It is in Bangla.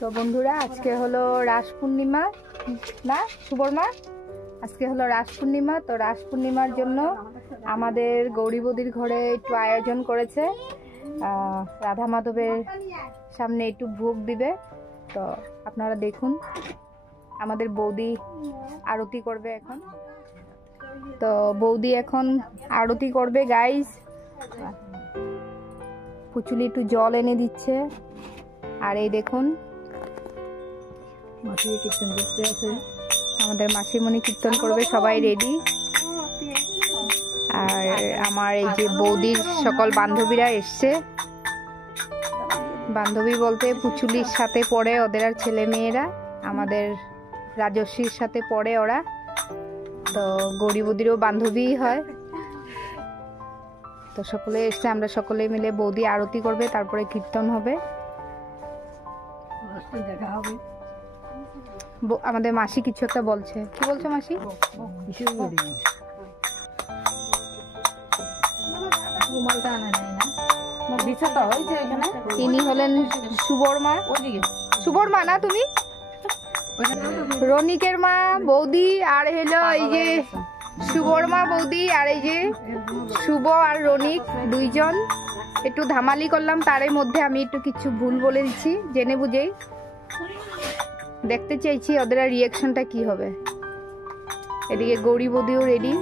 তো বন্ধুরা আজকে হলো রাস পূর্ণিমা না সুবর্ণা, আজকে হলো রাস পূর্ণিমা। তো রাস পূর্ণিমার জন্য আমাদের গৌরী বৌদির ঘরে একটু আয়োজন করেছে, রাধা মাধবের সামনে একটু ভোগ দিবে। তো আপনারা দেখুন, আমাদের বৌদি আরতি করবে এখন। তো বৌদি এখন আরতি করবে গাইস। পুচুলি একটু জল এনে দিচ্ছে, আর এই দেখুন কীর্তন করতে আছে, আমাদের মাসিমণি কীর্তন করবে, সবাই রেডি। আর আমার এই যে বৌদির সকল বান্ধবীরা এসছে, বান্ধবী বলতে পুচুলির সাথে পড়ে ওদের আর ছেলে মেয়েরা, আমাদের রাজস্বীর সাথে পড়ে ওরা। তো গৌরী বৌদিরও বান্ধবী হয়। তো সকলে এসছে, আমরা সকলে মিলে বৌদি আরতি করবে, তারপরে কীর্তন হবে। আমাদের মাসি কিছু একটা বলছে, কি বলছো মাসি? ইনি হলেন সুবর্মা। সুবর্মা না তুমি? রনিকের মা বৌদি, আর হলো এই যে সুবর্মা বৌদি, আর এই যে শুভ আর রনিক দুইজন। একটু ধামালি করলাম, তার মধ্যে আমি একটু কিছু ভুল বলে দিচ্ছি জেনে বুঝেই। দেখতে চাইছি ওদের রিয়াকশনটা কি হবে। এদিকে গৌরী বৌদিও রেডি।